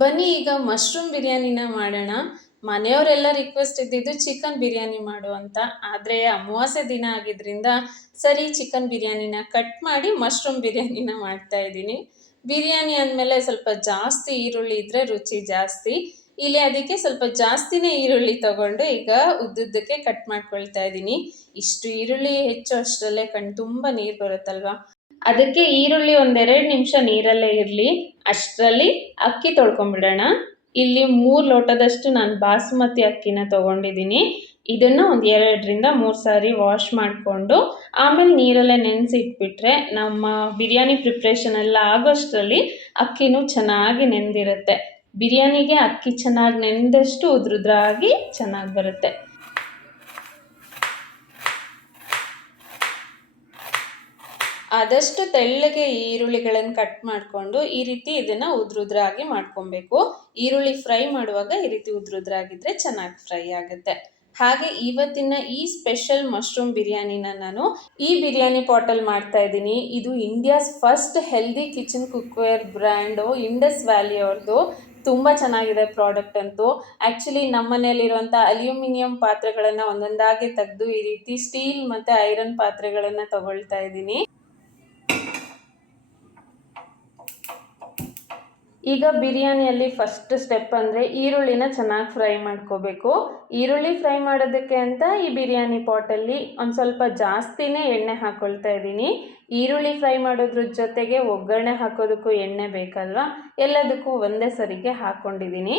ಬನ್ನಿ ಈಗ ಮಶ್ರೂಮ್ ಬಿರಿಯಾನಿನ ಮಾಡೋಣ. ಮನೆಯವರೆಲ್ಲ ರಿಕ್ವೆಸ್ಟ್ ಇದ್ದಿದ್ದು ಚಿಕನ್ ಬಿರಿಯಾನಿ ಮಾಡು ಅಂತ. ಆದರೆ ಅಮಾವಾಸ್ಯೆ ದಿನ ಆಗಿದ್ದರಿಂದ ಸರಿ ಚಿಕನ್ ಬಿರಿಯಾನಿನ ಕಟ್ ಮಾಡಿ ಮಶ್ರೂಮ್ ಬಿರಿಯಾನಿನ ಮಾಡ್ತಾ ಇದ್ದೀನಿ. ಬಿರಿಯಾನಿ ಅಂದಮೇಲೆ ಸ್ವಲ್ಪ ಜಾಸ್ತಿ ಈರುಳ್ಳಿ ಇದ್ದರೆ ರುಚಿ ಜಾಸ್ತಿ. ಇಲ್ಲಿ ಅದಕ್ಕೆ ಸ್ವಲ್ಪ ಜಾಸ್ತಿನೇ ಈರುಳ್ಳಿ ತಗೊಂಡು ಈಗ ಉದ್ದುದ್ದಕ್ಕೆ ಕಟ್ ಮಾಡ್ಕೊಳ್ತಾ ಇದ್ದೀನಿ. ಇಷ್ಟು ಈರುಳ್ಳಿ ಹೆಚ್ಚು ಅಷ್ಟರಲ್ಲೇ ಕಣ್ಣು ತುಂಬ ನೀರು ಬರುತ್ತಲ್ವಾ. ಅದಕ್ಕೆ ಈರುಳ್ಳಿ ಒಂದೆರಡು ನಿಮಿಷ ನೀರಲ್ಲೇ ಇರಲಿ. ಅಷ್ಟರಲ್ಲಿ ಅಕ್ಕಿ ತೊಳ್ಕೊಂಬಿಡೋಣ. ಇಲ್ಲಿ 3 ಲೋಟದಷ್ಟು ನಾನು ಬಾಸುಮತಿ ಅಕ್ಕಿನ ತೊಗೊಂಡಿದ್ದೀನಿ. ಇದನ್ನು ಒಂದು 2ರಿಂದ 3 ಸಾರಿ ವಾಶ್ ಮಾಡಿಕೊಂಡು ಆಮೇಲೆ ನೀರಲ್ಲೇ ನೆನೆಸಿ ಇಟ್ಬಿಟ್ರೆ ನಮ್ಮ ಬಿರಿಯಾನಿ ಪ್ರಿಪ್ರೇಷನ್ ಎಲ್ಲ ಆಗೋಷ್ಟರಲ್ಲಿ ಅಕ್ಕಿನೂ ಚೆನ್ನಾಗಿ ನೆಂದಿರುತ್ತೆ. ಬಿರಿಯಾನಿಗೆ ಅಕ್ಕಿ ಚೆನ್ನಾಗಿ ನೆಂದಷ್ಟು ಉದ್ರುದ್ರಾಗಿ ಚೆನ್ನಾಗಿ ಬರುತ್ತೆ. ಆದಷ್ಟು ತೆಳ್ಳಗೆ ಈರುಳ್ಳಿಗಳನ್ನು ಕಟ್ ಮಾಡಿಕೊಂಡು ಈ ರೀತಿ ಇದನ್ನು ಉದ್ರುದ್ರಾಗಿ ಮಾಡ್ಕೊಬೇಕು. ಈರುಳ್ಳಿ ಫ್ರೈ ಮಾಡುವಾಗ ಈ ರೀತಿ ಉದ್ರುದ್ರಾಗಿದ್ದರೆ ಚೆನ್ನಾಗಿ ಫ್ರೈ ಆಗುತ್ತೆ. ಹಾಗೆ ಇವತ್ತಿನ ಈ ಸ್ಪೆಷಲ್ ಮಶ್ರೂಮ್ ಬಿರಿಯಾನಿನ ನಾನು ಈ ಬಿರಿಯಾನಿ ಪಾಟಲ್ಲಿ ಮಾಡ್ತಾ ಇದ್ದೀನಿ. ಇದು India's first healthy kitchen cookware brand Indus valley ಅವ್ರದ್ದು. ತುಂಬ ಚೆನ್ನಾಗಿದೆ ಪ್ರಾಡಕ್ಟ್ ಅಂತೂ. ಆ್ಯಕ್ಚುಲಿ ನಮ್ಮ ಮನೆಯಲ್ಲಿರುವಂಥ ಅಲ್ಯೂಮಿನಿಯಂ ಪಾತ್ರೆಗಳನ್ನು ಒಂದೊಂದಾಗಿ ತೆಗೆದು ಈ ರೀತಿ ಸ್ಟೀಲ್ ಮತ್ತು ಐರನ್ ಪಾತ್ರೆಗಳನ್ನು ತಗೊಳ್ತಾ ಇದ್ದೀನಿ. ಈಗ ಬಿರಿಯಾನಿಯಲ್ಲಿ ಫಸ್ಟ್ ಸ್ಟೆಪ್ ಅಂದರೆ ಈರುಳ್ಳಿನ ಚೆನ್ನಾಗಿ ಫ್ರೈ ಮಾಡ್ಕೋಬೇಕು. ಈರುಳ್ಳಿ ಫ್ರೈ ಮಾಡೋದಕ್ಕೆ ಅಂತ ಈ ಬಿರಿಯಾನಿ ಪಾಟಲ್ಲಿ ಒಂದು ಸ್ವಲ್ಪ ಜಾಸ್ತಿನೇ ಎಣ್ಣೆ ಹಾಕ್ಕೊಳ್ತಾ ಇದ್ದೀನಿ. ಈರುಳ್ಳಿ ಫ್ರೈ ಮಾಡೋದ್ರ ಜೊತೆಗೆ ಒಗ್ಗರಣೆ ಹಾಕೋದಕ್ಕೂ ಎಣ್ಣೆ ಬೇಕಲ್ವಾ, ಎಲ್ಲದಕ್ಕೂ ಒಂದೇ ಸರಿಗೆ ಹಾಕ್ಕೊಂಡಿದ್ದೀನಿ.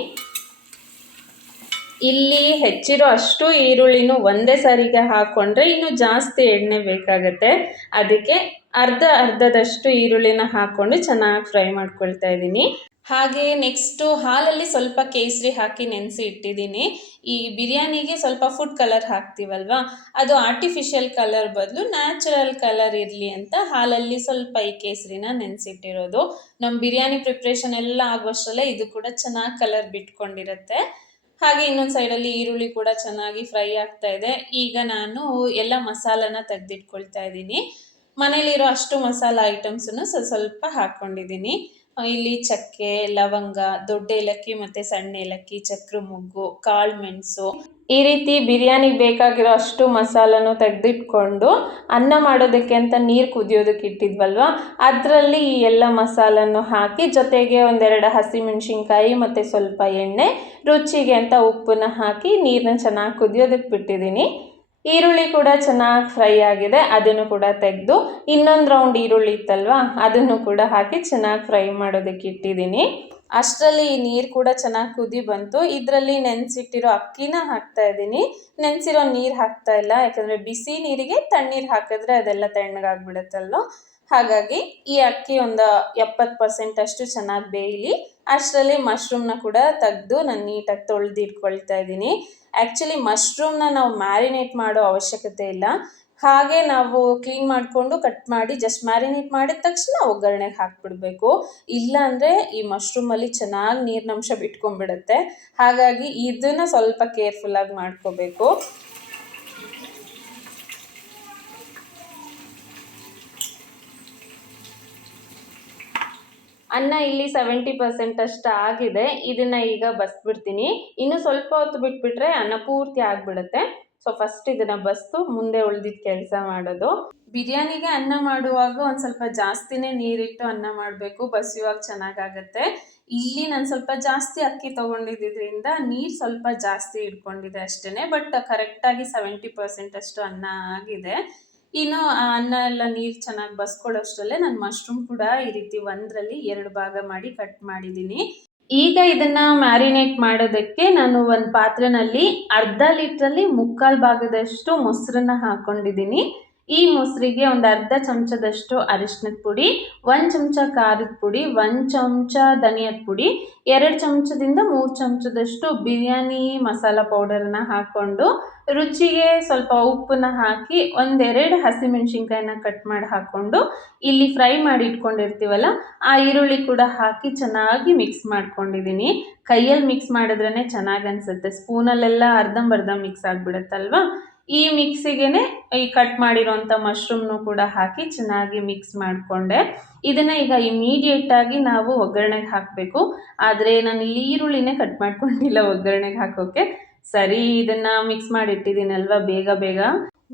ಇಲ್ಲಿ ಹೆಚ್ಚಿರೋ ಅಷ್ಟು ಈರುಳ್ಳಿನೂ ಒಂದೇ ಸಾರಿಗೆ ಹಾಕ್ಕೊಂಡ್ರೆ ಇನ್ನೂ ಜಾಸ್ತಿ ಎಣ್ಣೆ ಬೇಕಾಗತ್ತೆ. ಅದಕ್ಕೆ ಅರ್ಧದಷ್ಟು ಈರುಳ್ಳಿನ ಹಾಕ್ಕೊಂಡು ಚೆನ್ನಾಗಿ ಫ್ರೈ ಮಾಡ್ಕೊಳ್ತಾ ಇದ್ದೀನಿ. ಹಾಗೆ ನೆಕ್ಸ್ಟು ಹಾಲಲ್ಲಿ ಸ್ವಲ್ಪ ಕೇಸರಿ ಹಾಕಿ ನೆನೆಸಿ ಇಟ್ಟಿದ್ದೀನಿ. ಈ ಬಿರಿಯಾನಿಗೆ ಸ್ವಲ್ಪ ಫುಡ್ ಕಲರ್ ಹಾಕ್ತೀವಲ್ವಾ, ಅದು ಆರ್ಟಿಫಿಷಿಯಲ್ ಕಲರ್ ಬದಲು ನ್ಯಾಚುರಲ್ ಕಲರ್ ಇರಲಿ ಅಂತ ಹಾಲಲ್ಲಿ ಸ್ವಲ್ಪ ಈ ಕೇಸರಿನ ನೆನೆಸಿಟ್ಟಿರೋದು. ನಮ್ಮ ಬಿರಿಯಾನಿ ಪ್ರಿಪ್ರೇಷನ್ ಎಲ್ಲ ಆಗೋಷ್ಟರಲ್ಲೇ ಇದು ಕೂಡ ಚೆನ್ನಾಗಿ ಕಲರ್ ಬಿಟ್ಕೊಂಡಿರುತ್ತೆ. ಹಾಗೆ ಇನ್ನೊಂದು ಸೈಡಲ್ಲಿ ಈರುಳ್ಳಿ ಕೂಡ ಚೆನ್ನಾಗಿ ಫ್ರೈ ಆಗ್ತಾ ಇದೆ. ಈಗ ನಾನು ಎಲ್ಲ ಮಸಾಲನ ತೆಗೆದಿಟ್ಕೊಳ್ತಾ ಇದ್ದೀನಿ. ಮನೇಲಿರೋ ಅಷ್ಟು ಮಸಾಲ ಐಟಮ್ಸನ್ನು ಸ್ವಲ್ಪ ಹಾಕ್ಕೊಂಡಿದ್ದೀನಿ. ಇಲ್ಲಿ ಚಕ್ಕೆ, ಲವಂಗ, ದೊಡ್ಡ ಏಲಕ್ಕಿ ಮತ್ತು ಸಣ್ಣ ಏಲಕ್ಕಿ, ಚಕ್ರ ಮೊಗ್ಗು, ಕಾಳು ಮೆಣಸು, ಈ ರೀತಿ ಬಿರಿಯಾನಿಗೆ ಬೇಕಾಗಿರೋ ಅಷ್ಟು ಮಸಾಲನೂ ತೆಗೆದಿಟ್ಕೊಂಡು ಅನ್ನ ಮಾಡೋದಕ್ಕೆ ಅಂತ ನೀರು ಕುದಿಯೋದಕ್ಕೆ ಇಟ್ಟಿದ್ವಲ್ವ, ಅದರಲ್ಲಿ ಈ ಎಲ್ಲ ಮಸಾಲನ್ನು ಹಾಕಿ ಜೊತೆಗೆ 1-2 ಹಸಿಮೆಣಸಿನ್ಕಾಯಿ ಮತ್ತು ಸ್ವಲ್ಪ ಎಣ್ಣೆ, ರುಚಿಗೆ ಅಂತ ಉಪ್ಪನ್ನ ಹಾಕಿ ನೀರನ್ನ ಚೆನ್ನಾಗಿ ಕುದಿಯೋದಕ್ಕೆ ಬಿಟ್ಟಿದ್ದೀನಿ. ಈರುಳ್ಳಿ ಕೂಡ ಚೆನ್ನಾಗಿ ಫ್ರೈ ಆಗಿದೆ. ಅದನ್ನು ಕೂಡ ತೆಗೆದು ಇನ್ನೊಂದು ರೌಂಡ್ ಈರುಳ್ಳಿ ಇತ್ತಲ್ವ, ಅದನ್ನು ಕೂಡ ಹಾಕಿ ಚೆನ್ನಾಗಿ ಫ್ರೈ ಮಾಡೋದಕ್ಕೆ ಇಟ್ಟಿದ್ದೀನಿ. ಅಷ್ಟರಲ್ಲಿ ಈ ನೀರು ಕೂಡ ಚೆನ್ನಾಗಿ ಕುದಿ ಬಂತು. ಇದರಲ್ಲಿ ನೆನೆಸಿಟ್ಟಿರೋ ಅಕ್ಕಿನ ಹಾಕ್ತಾ ಇದ್ದೀನಿ. ನೆನೆಸಿರೋ ನೀರು ಹಾಕ್ತಾ ಇಲ್ಲ, ಯಾಕಂದರೆ ಬಿಸಿ ನೀರಿಗೆ ತಣ್ಣೀರು ಹಾಕಿದ್ರೆ ಅದೆಲ್ಲ ತಣ್ಣಗಾಗ್ಬಿಡುತ್ತಲ್ವ. ಹಾಗಾಗಿ ಈ ಅಕ್ಕಿ ಒಂದು 70% ಅಷ್ಟು ಚೆನ್ನಾಗಿ ಬೇಯಲಿ. ಅಷ್ಟರಲ್ಲಿ ಮಶ್ರೂಮ್ನ ಕೂಡ ತೆಗೆದು ನಾನು ನೀಟಾಗಿ ತೊಳೆದಿಟ್ಕೊಳ್ತಾ ಇದ್ದೀನಿ. ಆ್ಯಕ್ಚುಲಿ ಮಶ್ರೂಮ್ನ ನಾವು ಮ್ಯಾರಿನೇಟ್ ಮಾಡೋ ಅವಶ್ಯಕತೆ ಇಲ್ಲ. ಹಾಗೆ ನಾವು ಕ್ಲೀನ್ ಮಾಡಿಕೊಂಡು ಕಟ್ ಮಾಡಿ ಜಸ್ಟ್ ಮ್ಯಾರಿನೇಟ್ ಮಾಡಿದ ತಕ್ಷಣ ಒಗ್ಗರಣೆಗೆ ಹಾಕ್ಬಿಡಬೇಕು. ಇಲ್ಲಾಂದರೆ ಈ ಮಶ್ರೂಮಲ್ಲಿ ಚೆನ್ನಾಗಿ ನೀರಿನಂಶ ಬಿಟ್ಕೊಂಡ್ಬಿಡುತ್ತೆ. ಹಾಗಾಗಿ ಇದನ್ನು ಸ್ವಲ್ಪ ಕೇರ್ಫುಲ್ಲಾಗಿ ಮಾಡ್ಕೋಬೇಕು. ಅನ್ನ ಇಲ್ಲಿ 70% ಅಷ್ಟು ಆಗಿದೆ. ಇದನ್ನು ಈಗ ಬಸ್ಬಿಡ್ತೀನಿ. ಇನ್ನು ಸ್ವಲ್ಪ ಹೊತ್ತು ಬಿಟ್ಬಿಟ್ರೆ ಅನ್ನ ಪೂರ್ತಿ ಆಗಿಬಿಡುತ್ತೆ. ಸೊ ಫಸ್ಟ್ ಇದನ್ನು ಬಸ್ತು ಮುಂದೆ ಉಳಿದಿದ್ದ ಕೆಲಸ ಮಾಡೋದು. ಬಿರಿಯಾನಿಗೆ ಅನ್ನ ಮಾಡುವಾಗ ಒಂದು ಸ್ವಲ್ಪ ಜಾಸ್ತಿನೇ ನೀರಿಟ್ಟು ಅನ್ನ ಮಾಡಬೇಕು, ಬಸಿಯುವಾಗ ಚೆನ್ನಾಗಾಗತ್ತೆ. ಇಲ್ಲಿ ನಾನು ಸ್ವಲ್ಪ ಜಾಸ್ತಿ ಅಕ್ಕಿ ತೊಗೊಂಡಿದ್ದರಿಂದ ನೀರು ಸ್ವಲ್ಪ ಜಾಸ್ತಿ ಇಟ್ಕೊಂಡಿದೆ ಅಷ್ಟೇ. ಬಟ್ ಕರೆಕ್ಟಾಗಿ 70% ಅಷ್ಟು ಅನ್ನ ಆಗಿದೆ. ಇನ್ನು ಆ ಅನ್ನ ಎಲ್ಲ ನೀರು ಚೆನ್ನಾಗಿ ಬಸ್ಕೊಳ್ಳೋಷ್ಟರಲ್ಲೇ ನಾನು ಮಶ್ರೂಮ್ ಕೂಡ ಈ ರೀತಿ 1ರಲ್ಲಿ 2 ಭಾಗ ಮಾಡಿ ಕಟ್ ಮಾಡಿದ್ದೀನಿ. ಈಗ ಇದನ್ನು ಮ್ಯಾರಿನೇಟ್ ಮಾಡೋದಕ್ಕೆ ನಾನು ಒಂದು ಪಾತ್ರೆಯಲ್ಲಿ ಅರ್ಧ ಲೀಟ್ರಲ್ಲಿ 3/4 ಭಾಗದಷ್ಟು ಮೊಸರನ್ನ ಹಾಕ್ಕೊಂಡಿದ್ದೀನಿ. ಈ ಮೊಸರಿಗೆ ಒಂದು ಅರ್ಧ ಚಮಚದಷ್ಟು ಅರಿಶಿನದ ಪುಡಿ, 1 ಚಮಚ ಖಾರದ ಪುಡಿ, 1 ಚಮಚ ಧನಿಯದ ಪುಡಿ, 2 ಚಮಚದಿಂದ 3 ಚಮಚದಷ್ಟು ಬಿರಿಯಾನಿ ಮಸಾಲ ಪೌಡರನ್ನ ಹಾಕ್ಕೊಂಡು ರುಚಿಗೆ ಸ್ವಲ್ಪ ಉಪ್ಪನ್ನ ಹಾಕಿ 1-2 ಹಸಿಮೆಣಸಿನ್ಕಾಯಿನ ಕಟ್ ಮಾಡಿ ಹಾಕ್ಕೊಂಡು ಇಲ್ಲಿ ಫ್ರೈ ಮಾಡಿ ಇಟ್ಕೊಂಡಿರ್ತೀವಲ್ಲ ಆ ಈರುಳ್ಳಿ ಕೂಡ ಹಾಕಿ ಚೆನ್ನಾಗಿ ಮಿಕ್ಸ್ ಮಾಡ್ಕೊಂಡಿದ್ದೀನಿ. ಕೈಯಲ್ಲಿ ಮಿಕ್ಸ್ ಮಾಡಿದ್ರೇ ಚೆನ್ನಾಗಿ ಅನಿಸುತ್ತೆ. ಸ್ಪೂನಲ್ಲೆಲ್ಲ ಅರ್ಧಂಬರ್ಧ ಮಿಕ್ಸ್ ಆಗಿಬಿಡುತ್ತಲ್ವ. ಈ ಮಿಕ್ಸಿಗೆನೆ ಈ ಕಟ್ ಮಾಡಿರೋಂಥ ಮಶ್ರೂಮ್ನು ಕೂಡ ಹಾಕಿ ಚೆನ್ನಾಗಿ ಮಿಕ್ಸ್ ಮಾಡಿಕೊಂಡೆ. ಇದನ್ನು ಈಗ ಇಮಿಡಿಯೇಟ್ ಆಗಿ ನಾವು ಒಗ್ಗರಣೆಗೆ ಹಾಕಬೇಕು. ಆದರೆ ನಾನು ಇಲ್ಲಿ ಈರುಳ್ಳಿನೇ ಕಟ್ ಮಾಡ್ಕೊಂಡಿಲ್ಲ ಒಗ್ಗರಣೆಗೆ ಹಾಕೋಕ್ಕೆ. ಸರಿ, ಇದನ್ನು ಮಿಕ್ಸ್ ಮಾಡಿ ಇಟ್ಟಿದ್ದೀನಲ್ವ, ಬೇಗ ಬೇಗ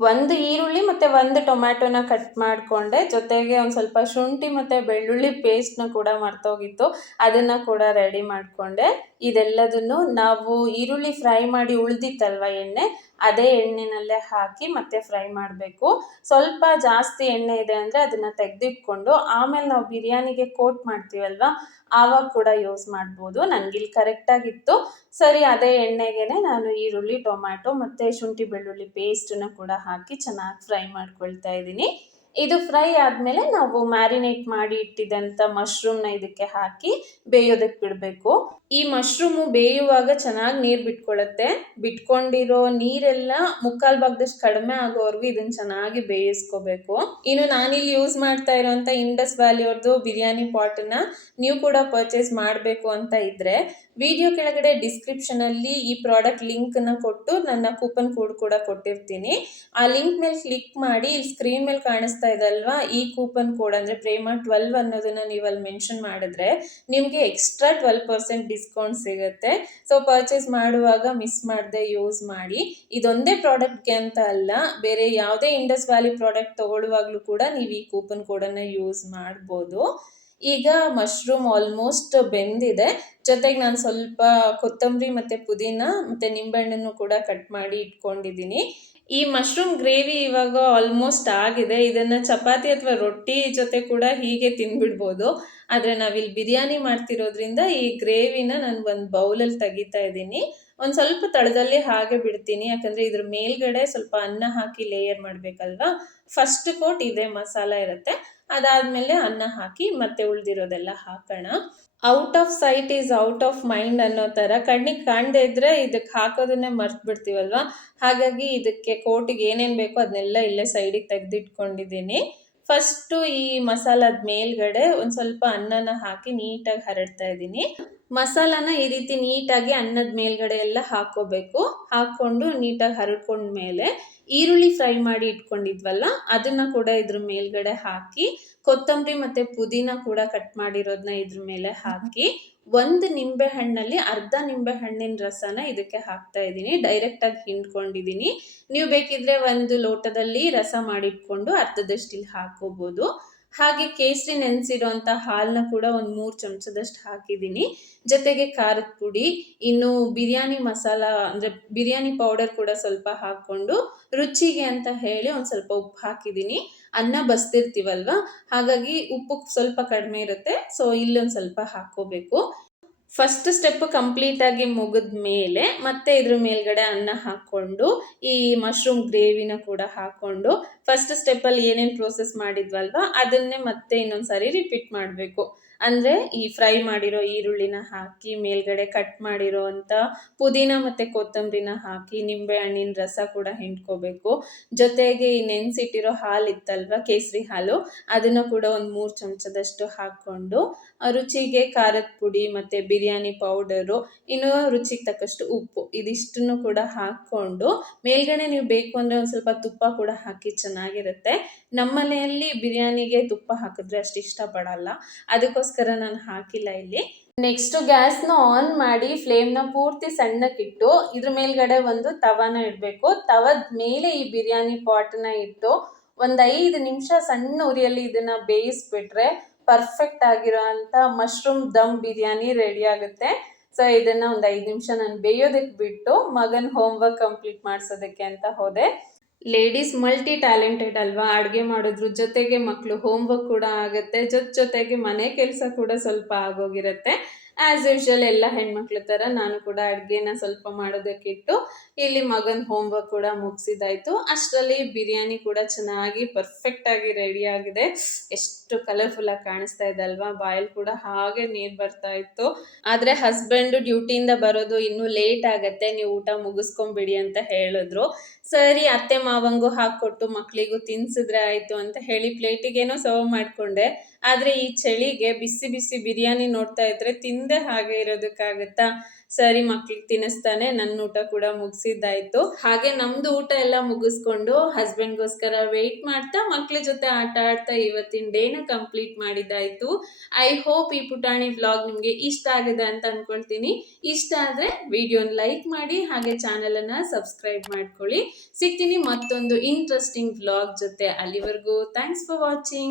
ಒಂದು ಈರುಳ್ಳಿ ಮತ್ತು ಒಂದು ಟೊಮ್ಯಾಟೊನ ಕಟ್ ಮಾಡಿಕೊಂಡೆ. ಜೊತೆಗೆ ಒಂದು ಸ್ವಲ್ಪ ಶುಂಠಿ ಮತ್ತು ಬೆಳ್ಳುಳ್ಳಿ ಪೇಸ್ಟ್ನ ಕೂಡ ಮರ್ತೋಗಿತ್ತು, ಅದನ್ನು ಕೂಡ ರೆಡಿ ಮಾಡಿಕೊಂಡೆ. ಇದೆಲ್ಲದನ್ನು ನಾವು ಈರುಳ್ಳಿ ಫ್ರೈ ಮಾಡಿ ಉಳಿದಿತ್ತಲ್ವ ಎಣ್ಣೆ, ಅದೇ ಎಣ್ಣೆನಲ್ಲೇ ಹಾಕಿ ಮತ್ತೆ ಫ್ರೈ ಮಾಡಬೇಕು. ಸ್ವಲ್ಪ ಜಾಸ್ತಿ ಎಣ್ಣೆ ಇದೆ ಅಂದರೆ ಅದನ್ನು ತೆಗೆದಿಟ್ಕೊಂಡು ಆಮೇಲೆ ನಾವು ಬಿರಿಯಾನಿಗೆ ಕೋಟ್ ಮಾಡ್ತೀವಲ್ವ, ಆವಾಗ ಕೂಡ ಯೂಸ್ ಮಾಡ್ಬೋದು. ನನಗಿಲ್ಲಿ ಕರೆಕ್ಟಾಗಿತ್ತು. ಸರಿ, ಅದೇ ಎಣ್ಣೆಗೆ ನಾನು ಈರುಳ್ಳಿ, ಟೊಮ್ಯಾಟೊ ಮತ್ತು ಶುಂಠಿ ಬೆಳ್ಳುಳ್ಳಿ ಪೇಸ್ಟನ್ನು ಕೂಡ ಹಾಕಿ ಚೆನ್ನಾಗಿ ಫ್ರೈ ಮಾಡ್ಕೊಳ್ತಾ ಇದ್ದೀನಿ. ಇದು ಫ್ರೈ ಆದಮೇಲೆ ನಾವು ಮ್ಯಾರಿನೇಟ್ ಮಾಡಿ ಇಟ್ಟಿದ್ದಂಥ ಮಶ್ರೂಮ್ನ ಇದಕ್ಕೆ ಹಾಕಿ ಬೇಯೋದಕ್ಕೆ ಬಿಡಬೇಕು. ಈ ಮಶ್ರೂಮು ಬೇಯುವಾಗ ಚೆನ್ನಾಗಿ ನೀರು ಬಿಟ್ಕೊಳ್ಳುತ್ತೆ. ಬಿಟ್ಕೊಂಡಿರೋ ನೀರೆಲ್ಲ ಮುಕ್ಕಾಲು ಭಾಗದಷ್ಟು ಕಡಿಮೆ ಆಗೋವರೆಗೂ ಇದನ್ನು ಚೆನ್ನಾಗಿ ಬೇಯಿಸ್ಕೋಬೇಕು. ಇನ್ನು ನಾನಿಲ್ಲಿ ಯೂಸ್ ಮಾಡ್ತಾ ಇರೋಂಥ ಇಂಡಸ್ ವ್ಯಾಲಿ ಅವ್ರದ್ದು ಬಿರಿಯಾನಿ ಪಾಟನ್ನು ನೀವು ಕೂಡ ಪರ್ಚೇಸ್ ಮಾಡಬೇಕು ಅಂತ ಇದ್ದರೆ ವಿಡಿಯೋ ಕೆಳಗಡೆ ಡಿಸ್ಕ್ರಿಪ್ಷನಲ್ಲಿ ಈ ಪ್ರಾಡಕ್ಟ್ ಲಿಂಕನ್ನು ಕೊಟ್ಟು ನನ್ನ ಕೂಪನ್ ಕೋಡ್ ಕೂಡ ಕೊಟ್ಟಿರ್ತೀನಿ. ಆ ಲಿಂಕ್ ಮೇಲೆ ಕ್ಲಿಕ್ ಮಾಡಿ ಇಲ್ಲಿ ಸ್ಕ್ರೀನ್ ಮೇಲೆ ಕಾಣಿಸ್ತಾ ಇದೆ ಅಲ್ವಾ, ಈ ಕೂಪನ್ ಕೋಡ್ ಅಂದರೆ ಪ್ರೇಮ12 ಅನ್ನೋದನ್ನು ನೀವು ಅಲ್ಲಿ ಮೆನ್ಷನ್ ಮಾಡಿದ್ರೆ ನಿಮಗೆ ಎಕ್ಸ್ಟ್ರಾ 12% ಡಿಸ್ಕೌಂಟ್ ಸಿಗುತ್ತೆ. ಸೊ ಪರ್ಚೇಸ್ ಮಾಡುವಾಗ ಮಿಸ್ ಮಾಡದೆ ಯೂಸ್ ಮಾಡಿ. ಇದೊಂದೇ ಪ್ರಾಡಕ್ಟ್ಗೆ ಅಂತ ಅಲ್ಲ, ಬೇರೆ ಯಾವುದೇ ಇಂಡಸ್ ವ್ಯಾಲಿ ಪ್ರಾಡಕ್ಟ್ ತಗೊಳ್ಳುವಾಗಲೂ ಕೂಡ ನೀವು ಈ ಕೂಪನ್ ಕೋಡನ್ನು ಯೂಸ್ ಮಾಡ್ಬೋದು. ಈಗ ಮಶ್ರೂಮ್ ಆಲ್ಮೋಸ್ಟ್ ಬೆಂದಿದೆ. ಜೊತೆಗೆ ನಾನು ಸ್ವಲ್ಪ ಕೊತ್ತಂಬರಿ ಮತ್ತು ಪುದೀನ ಮತ್ತು ನಿಂಬೆಹಣ್ಣನ್ನು ಕೂಡ ಕಟ್ ಮಾಡಿ ಇಟ್ಕೊಂಡಿದ್ದೀನಿ. ಈ ಮಶ್ರೂಮ್ ಗ್ರೇವಿ ಇವಾಗ ಆಲ್ಮೋಸ್ಟ್ ಆಗಿದೆ. ಇದನ್ನು ಚಪಾತಿ ಅಥವಾ ರೊಟ್ಟಿ ಜೊತೆ ಕೂಡ ಹೀಗೆ ತಿನ್ಬಿಡ್ಬೋದು. ಆದರೆ ನಾವಿಲ್ಲಿ ಬಿರಿಯಾನಿ ಮಾಡ್ತಿರೋದ್ರಿಂದ ಈ ಗ್ರೇವಿನ ನಾನು ಒಂದು ಬೌಲಲ್ಲಿ ತೆಗಿತಾ ಇದ್ದೀನಿ. ಒಂದು ಸ್ವಲ್ಪ ತಳದಲ್ಲಿ ಹಾಗೆ ಬಿಡ್ತೀನಿ, ಯಾಕಂದರೆ ಇದ್ರ ಮೇಲ್ಗಡೆ ಸ್ವಲ್ಪ ಅನ್ನ ಹಾಕಿ ಲೇಯರ್ ಮಾಡಬೇಕಲ್ವಾ. ಫಸ್ಟ್ ಕೋಟ್ ಇದೇ ಮಸಾಲ ಇರುತ್ತೆ, ಅದಾದಮೇಲೆ ಅನ್ನ ಹಾಕಿ ಮತ್ತೆ ಉಳಿದಿರೋದೆಲ್ಲ ಹಾಕೋಣ. Out off site is out of mind ಅನ್ನೋ ಥರ, ಕಣ್ಣಿಗೆ ಕಾಣದೇ ಇದ್ದರೆ ಇದಕ್ಕೆ ಹಾಕೋದನ್ನೇ ಮರ್ತು ಬಿಡ್ತೀವಲ್ವ. ಹಾಗಾಗಿ ಇದಕ್ಕೆ ಕೋಟಿಗೆ ಏನೇನು ಬೇಕೋ ಅದನ್ನೆಲ್ಲ ಇಲ್ಲೇ ಸೈಡಿಗೆ ತೆಗೆದಿಟ್ಕೊಂಡಿದ್ದೀನಿ. ಫಸ್ಟು ಈ ಮಸಾಲದ ಮೇಲ್ಗಡೆ ಒಂದು ಸ್ವಲ್ಪ ಅನ್ನನ ಹಾಕಿ ನೀಟಾಗಿ ಹರಡ್ತಾ ಇದ್ದೀನಿ. ಮಸಾಲಾನ ಈ ರೀತಿ ನೀಟಾಗಿ ಅನ್ನದ ಮೇಲ್ಗಡೆ ಎಲ್ಲ ಹಾಕ್ಕೋಬೇಕು. ಹಾಕ್ಕೊಂಡು ನೀಟಾಗಿ ಹರಡ್ಕೊಂಡ್ಮೇಲೆ ಈರುಳ್ಳಿ ಫ್ರೈ ಮಾಡಿ ಇಟ್ಕೊಂಡಿದ್ವಲ್ಲ ಅದನ್ನು ಕೂಡ ಇದ್ರ ಮೇಲ್ಗಡೆ ಹಾಕಿ, ಕೊತ್ತಂಬರಿ ಮತ್ತು ಪುದೀನ ಕೂಡ ಕಟ್ ಮಾಡಿರೋದನ್ನ ಇದ್ರ ಮೇಲೆ ಹಾಕಿ, ಒಂದು ನಿಂಬೆ ಹಣ್ಣಲ್ಲಿ ಅರ್ಧ ನಿಂಬೆ ಹಣ್ಣಿನ ರಸನ ಇದಕ್ಕೆ ಹಾಕ್ತಾ ಇದ್ದೀನಿ. ಡೈರೆಕ್ಟಾಗಿ ಹಿಂಡ್ಕೊಂಡಿದ್ದೀನಿ. ನೀವು ಬೇಕಿದ್ರೆ ಒಂದು ಲೋಟದಲ್ಲಿ ರಸ ಮಾಡಿಟ್ಕೊಂಡು ಅರ್ಧದಷ್ಟು ಇಲ್ಲಿ ಹಾಕೋಬೋದು. ಹಾಗೆ ಕೇಸರಿ ನೆನೆಸಿರೋಂಥ ಹಾಲನ್ನ ಕೂಡ ಒಂದು 3 ಚಮಚದಷ್ಟು ಹಾಕಿದ್ದೀನಿ. ಜೊತೆಗೆ ಖಾರದ ಪುಡಿ, ಇನ್ನು ಬಿರಿಯಾನಿ ಮಸಾಲ ಅಂದರೆ ಬಿರಿಯಾನಿ ಪೌಡರ್ ಕೂಡ ಸ್ವಲ್ಪ ಹಾಕ್ಕೊಂಡು ರುಚಿಗೆ ಅಂತ ಹೇಳಿ ಒಂದು ಸ್ವಲ್ಪ ಉಪ್ಪು ಹಾಕಿದ್ದೀನಿ. ಅನ್ನ ಬಸ್ತಿರ್ತೀವಲ್ವ, ಹಾಗಾಗಿ ಉಪ್ಪು ಸ್ವಲ್ಪ ಕಡಿಮೆ ಇರುತ್ತೆ. ಸೊ ಇಲ್ಲೊಂದು ಸ್ವಲ್ಪ ಹಾಕ್ಕೋಬೇಕು. ಫಸ್ಟ್ ಸ್ಟೆಪ್ ಕಂಪ್ಲೀಟಾಗಿ ಮುಗಿದ ಮೇಲೆ ಮತ್ತೆ ಇದ್ರ ಮೇಲ್ಗಡೆ ಅನ್ನ ಹಾಕ್ಕೊಂಡು ಈ ಮಶ್ರೂಮ್ ಗ್ರೇವಿನ ಕೂಡ ಹಾಕ್ಕೊಂಡು ಫಸ್ಟ್ ಸ್ಟೆಪ್ಪಲ್ಲಿ ಏನೇನು ಪ್ರೋಸೆಸ್ ಮಾಡಿದ್ವಲ್ವ ಅದನ್ನೇ ಮತ್ತೆ ಇನ್ನೊಂದು ಸಾರಿ ರಿಪೀಟ್ ಮಾಡಬೇಕು. ಅಂದರೆ ಈ ಫ್ರೈ ಮಾಡಿರೋ ಈರುಳ್ಳಿನ ಹಾಕಿ, ಮೇಲ್ಗಡೆ ಕಟ್ ಮಾಡಿರೋ ಅಂಥ ಪುದೀನ ಮತ್ತು ಕೊತ್ತಂಬರಿನ ಹಾಕಿ, ನಿಂಬೆ ಹಣ್ಣಿನ ರಸ ಕೂಡ ಹಿಂಡ್ಕೋಬೇಕು. ಜೊತೆಗೆ ಈ ನೆನೆಸಿಟ್ಟಿರೋ ಹಾಲು ಇತ್ತಲ್ವ, ಕೇಸರಿ ಹಾಲು, ಅದನ್ನು ಕೂಡ ಒಂದು 3 ಚಮಚದಷ್ಟು ಹಾಕ್ಕೊಂಡು ರುಚಿಗೆ ಖಾರದ ಪುಡಿ ಮತ್ತು ಬಿರಿಯಾನಿ ಪೌಡರು, ಇನ್ನು ರುಚಿಗೆ ತಕ್ಕಷ್ಟು ಉಪ್ಪು, ಇದಿಷ್ಟನ್ನು ಕೂಡ ಹಾಕ್ಕೊಂಡು ಮೇಲ್ಗಡೆ ನೀವು ಬೇಕು ಅಂದರೆ ಒಂದು ಸ್ವಲ್ಪ ತುಪ್ಪ ಕೂಡ ಹಾಕಿ ಚೆನ್ನಾಗಿರುತ್ತೆ. ನಮ್ಮ ಮನೆಯಲ್ಲಿ ಬಿರಿಯಾನಿಗೆ ತುಪ್ಪ ಹಾಕಿದ್ರೆ ಅಷ್ಟು ಇಷ್ಟಪಡಲ್ಲ, ಅದಕ್ಕೋಸ್ಕರ ನಾನು ಹಾಕಿಲ್ಲ ಇಲ್ಲಿ. ನೆಕ್ಸ್ಟು ಗ್ಯಾಸ್ನ ಆನ್ ಮಾಡಿ ಫ್ಲೇಮ್ನ ಪೂರ್ತಿ ಸಣ್ಣಕ್ಕಿಟ್ಟು ಇದ್ರ ಮೇಲ್ಗಡೆ ಒಂದು ತವಾನ ಇಡಬೇಕು. ತವದ ಮೇಲೆ ಈ ಬಿರಿಯಾನಿ ಪಾಟನ್ನ ಇಟ್ಟು ಒಂದು 5 ನಿಮಿಷ ಸಣ್ಣ ಉರಿಯಲ್ಲಿ ಇದನ್ನು ಬೇಯಿಸ್ಬಿಟ್ರೆ ಪರ್ಫೆಕ್ಟ್ ಆಗಿರೋ ಅಂಥ ಮಶ್ರೂಮ್ ದಮ್ ಬಿರಿಯಾನಿ ರೆಡಿ ಆಗುತ್ತೆ. ಸೊ ಇದನ್ನು ಒಂದು 5 ನಿಮಿಷ ನಾನು ಬೇಯೋದಕ್ಕೆ ಬಿಟ್ಟು ಮಗನ ಹೋಮ್ವರ್ಕ್ ಕಂಪ್ಲೀಟ್ ಮಾಡಿಸೋದಕ್ಕೆ ಅಂತ ಹೋದೆ. ಲೇಡೀಸ್ ಮಲ್ಟಿ ಟ್ಯಾಲೆಂಟೆಡ್ ಅಲ್ವಾ, ಅಡುಗೆ ಮಾಡೋದ್ರ ಜೊತೆಗೆ ಮಕ್ಕಳು ಹೋಮ್ವರ್ಕ್ ಕೂಡ ಆಗುತ್ತೆ, ಜೊತೆಗೆ ಮನೆ ಕೆಲಸ ಕೂಡ ಸ್ವಲ್ಪ ಆಗೋಗಿರುತ್ತೆ. ಆ್ಯಸ್ ಯೂಶ್ವಲ್ ಎಲ್ಲ ಹೆಣ್ಮಕ್ಳ ಥರ ನಾನು ಕೂಡ ಅಡುಗೆನ ಸ್ವಲ್ಪ ಮಾಡೋದಕ್ಕಿಟ್ಟು ಇಲ್ಲಿ ಮಗನ ಹೋಮ್ವರ್ಕ್ ಕೂಡ ಮುಗಿಸಿದಾಯಿತು. ಅಷ್ಟರಲ್ಲಿ ಬಿರಿಯಾನಿ ಕೂಡ ಚೆನ್ನಾಗಿ ಪರ್ಫೆಕ್ಟಾಗಿ ರೆಡಿಯಾಗಿದೆ. ಎಷ್ಟು ಕಲರ್ಫುಲ್ಲಾಗಿ ಕಾಣಿಸ್ತಾ ಇದೆ ಅಲ್ವಾ, ಬಾಯಲ್ಲಿ ಕೂಡ ಹಾಗೆ ನೀರು ಬರ್ತಾ ಇತ್ತು. ಆದರೆ ಹಸ್ಬೆಂಡು ಡ್ಯೂಟಿಯಿಂದ ಬರೋದು ಇನ್ನೂ ಲೇಟ್ ಆಗುತ್ತೆ, ನೀವು ಊಟ ಮುಗಿಸ್ಕೊಂಬಿಡಿ ಅಂತ ಹೇಳಿದ್ರು. ಸರಿ, ಅತ್ತೆ ಮಾವಂಗೂ ಹಾಕ್ಕೊಟ್ಟು ಮಕ್ಕಳಿಗೂ ತಿನ್ಸಿದ್ರೆ ಆಯಿತು ಅಂತ ಹೇಳಿ ಪ್ಲೇಟಿಗೇನೋ ಸರ್ವ್ ಮಾಡಿಕೊಂಡೆ. ಆದರೆ ಈ ಚಳಿಗೆ ಬಿಸಿ ಬಿಸಿ ಬಿರಿಯಾನಿ ನೋಡ್ತಾ ಇದ್ರೆ ತಿಂದೆ ಹಾಗೆ ಇರೋದಕ್ಕಾಗುತ್ತಾ. ಸರಿ ಮಕ್ಳಿಗೆ ತಿನ್ನಿಸ್ತಾನೆ ನನ್ನ ಊಟ ಕೂಡ ಮುಗಿಸಿದ್ದಾಯ್ತು. ಹಾಗೆ ನಮ್ದು ಊಟ ಎಲ್ಲ ಮುಗಿಸ್ಕೊಂಡು ಹಸ್ಬೆಂಡ್ಗೋಸ್ಕರ ವೆಯ್ಟ್ ಮಾಡ್ತಾ ಮಕ್ಳ ಜೊತೆ ಆಟ ಆಡ್ತಾ ಇವತ್ತಿನ ಡೇನ ಕಂಪ್ಲೀಟ್ ಮಾಡಿದ್ದಾಯ್ತು. ಐ ಹೋಪ್ ಈ ಪುಟಾಣಿ ವ್ಲಾಗ್ ನಿಮಗೆ ಇಷ್ಟ ಆಗಿದೆ ಅಂತ ಅನ್ಕೊಳ್ತೀನಿ. ಇಷ್ಟ ಆದರೆ ವಿಡಿಯೋನ ಲೈಕ್ ಮಾಡಿ ಹಾಗೆ ಚಾನಲನ್ನು ಸಬ್ಸ್ಕ್ರೈಬ್ ಮಾಡ್ಕೊಳ್ಳಿ. ಸಿಗ್ತೀನಿ ಮತ್ತೊಂದು ಇಂಟ್ರೆಸ್ಟಿಂಗ್ ವ್ಲಾಗ್ ಜೊತೆ. ಅಲ್ಲಿವರೆಗೂ ಥ್ಯಾಂಕ್ಸ್ ಫಾರ್ ವಾಚಿಂಗ್.